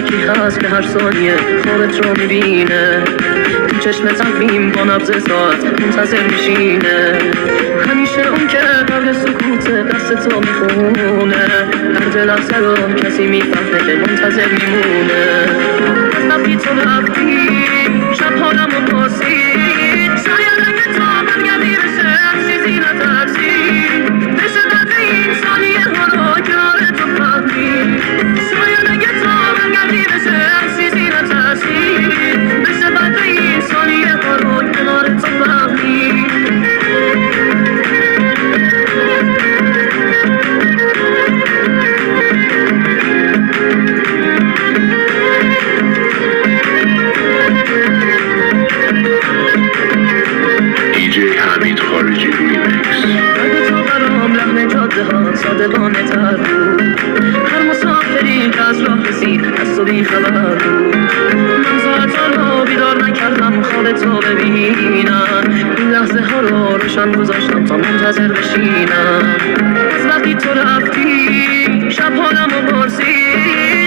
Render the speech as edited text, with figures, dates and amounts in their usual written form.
یکی هست که هر ثانیه خوابت رو میبینه، تو چشم تقویم با نبض ساعت منتظر میشینه، همیشه اون که قبل سکوت دست تو میخونه، درد لحظه رو کسی میفهمه که منتظر میمونه. از وقتی تو رفتی شب حالم رو پرسید، شاید اگه تو برگردی بشه هر چیزی نترسید، بشه درد این ثانیه ها رو کنار تو فهمید، شاید اگه تو برگردی بشه هر چیزی نترسید، بشه درد این ثانیه ها رو کنار تو فهمید. صادقانه تر بود، هر مسافری که از راه رسید از تو بیخبر بود. من ساعت رو بیدار نکردم خواب تو ببینم، این لحظه ها رو روشن گذاشتم تا منتظر بشینم. از وقتی تو رفتی شب حالم رو پرسید،